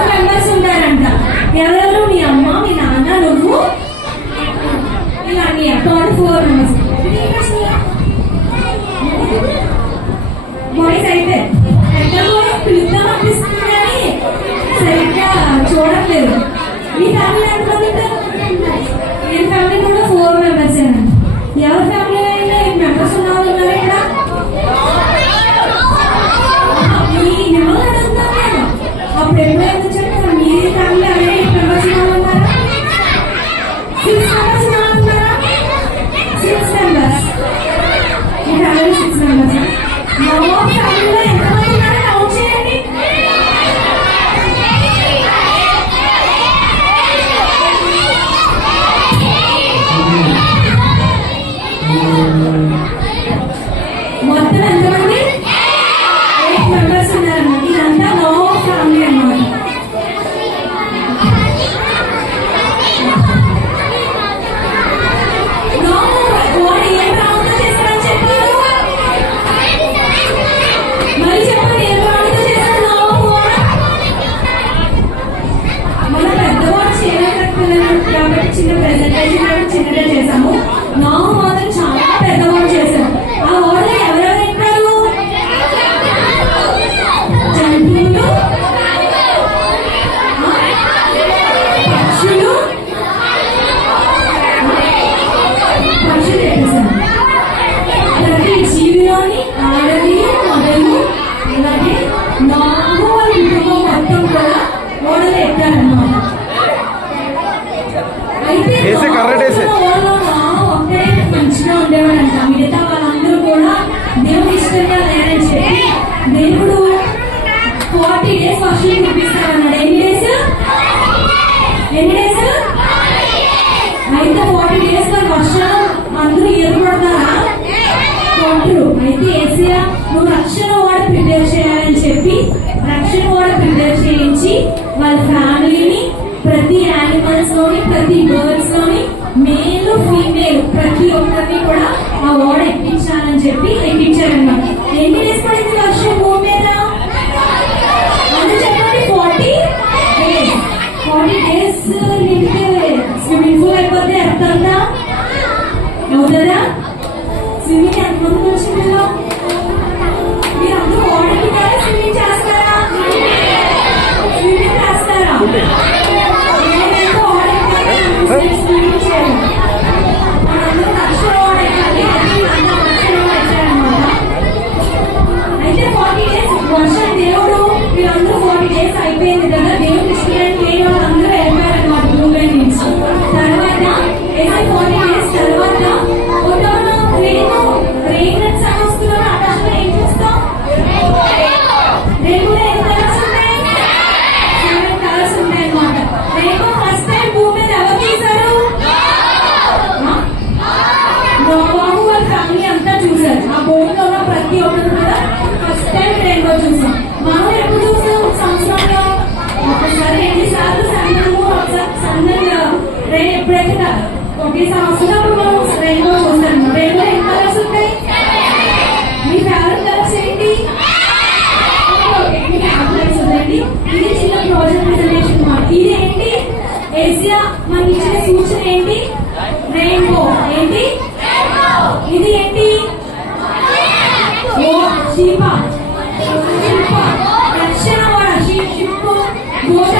4 members ఉంటారంట. ఎవరెవరు? మీ అమ్మ, మీ నాన్న, నువ్వు, ఇలా టోటల్ 4 మెంబర్స్. బాయ్స్ అయితే పిలుద్దాం అనిపిస్తుంది కానీ సరిగ్గా చూడట్లేదు. మీ ఫ్యామిలీ ఎంతమంది? మీ ఫ్యామిలీ కూడా 4 మెంబర్స్. ఎవరి ఫ్యామిలీ అయినా 8 మెంబర్స్ ఉన్న వాళ్ళు ఉన్నారు ఇక్కడ. మిమ్మల్ని అడుగుతాను నేను. అప్పుడు ఎప్పుడైతే చెప్పాను మీ ఫ్యామిలీ అదే 8 మెంబర్స్ ఉన్న వాళ్ళు ఉన్నారా? 6 మెంబర్స్ ఉన్న వాళ్ళు ఉన్నారా? 6 మెంబర్స్. మీ ఫ్యామిలీ 6 మెంబర్స్. మా ఫ్యామిలీలో ఎంతమంది ఉన్నారో కౌంట్ చేయండి. మొత్తం ఎంతమంది? 8 మెంబర్స్ ఉన్నారన్నమాట. ఇదంతా మా ఫ్యామిలీ అన్నమాట. ఏం ప్రార్థన చేస్తారని చెప్పారు? మరి చెప్పండి, ఏం ప్రార్థన చేస్తారు? మన పెద్దవాడు చేయలేకపోయినారు కాబట్టి చిన్న ప్రెజెంటేషన్ చిన్నగా చేశాము. నావు మాత్రం చాలా పెద్దవాడు చేశారు. ఆ ఓడలో ఎవరెవరు ఎక్కారు? జంతువులు, పక్షులు ఎక్కేశారు. ప్రతి జీవిలోని ఆడది మొదలు అలాగే నాలుగు వాళ్ళ కుటుంబం మొత్తం కూడా ఓడలు ఎక్కారన్నమాట. అయితే ఓడలో ఒక్కడే మంచిగా ఉండేవాడంట. మిగతా వాళ్ళందరూ కూడా దేవుడు ఇష్టంగా లేరని చెప్పి దేవుడు 40 days వర్షం కురిపిస్తారన్నాడు. ఎన్ని డేస్? అయితే 40 days వర్షం అందరూ ఏర్పడతారా? కొంటారు. అయితే ఏసయ్య నువ్వు రక్షణ ఓడ ప్రిపేర్ చేయాలని చెప్పి రక్షణ ఓడ ప్రిపేర్ చేయించి వాళ్ళ ఫ్యామిలీని ప్రతి యానిమల్స్ లోని ప్రతి బర్డ్స్ లోని మేలు ఫీమేల్ ప్రతి ఒక్కరిని కూడా ఆ ఓడ ఎక్కించాలని చెప్పి ఎక్కించారన్నమాట. ఎన్ని డేస్ పడింది వర్షం భూమి మీద? అని చెప్పండి. 40 days. 40 days నిండితే స్విమ్మింగ్ పూల్ అయిపోతే ఎత్తంతా అవుతుందా? స్విమ్మింగ్ ఎంతమంది వచ్చింది? మీరు అందరూ ఓడ ఎక్కుతారా? స్విమ్మింగ్ చేస్తారా? స్విమ్మింగ్ చేస్తారా? స్విమ్మింగ్ చేయాలి. మనందరూ రక్షణ ఓడ ఎక్కాలి. అయితే 40 days వర్షం దేవుడు వీళ్ళందరూ 40 days అయిపోయింది కదా. దేవుడు ఇష్టం లేని వాళ్ళందరూ వెళ్ళిపోయారన్నమాట భూమి నుంచి. తర్వాత 40 days తర్వాత రెయిన్ వస్తున్నారు. ఆకాశంలో ఏం చూస్తాం? రెయిన్బోలో ఎన్ని కలర్స్ ఉన్నాయి? 7 కలర్స్ ఉన్నాయి అన్నమాట. రెయిన్బో ఫస్ట్ టైం భూమి మీద ఎవరు చూసారు? నోవాహు వాళ్ళ ఫ్యామిలీ అంతా చూసారు. ఆ భూమిలో ఉన్న ప్రతి ఒక్కరు కూడా ఫస్ట్ టైం రెయిన్బో చూసాం. మనం ఎప్పుడు చూసాం? సంవత్సరంలో ఒకసారి 2 సార్లు సందర్భం రెయిన్ ఎప్పుడైతే ఒకే సంవత్సరం మనం రెయిన్బో చూస్తాం. రెయిన్బో ఎన్ని కలర్స్ ఉంటాయి? మీ ఫేవరెట్ కలర్స్ ఏంటి? ఇది చిన్న ప్రాజెక్ట్ ప్రెజెంటేషన్ మాట. ఇది ఏంటి? ఏసియా మనకి ఇచ్చిన సూచన ఏంటి? రెయిన్బో. ఏంటి ఇది? ఏంటి? రక్షణ షిప్ బోట్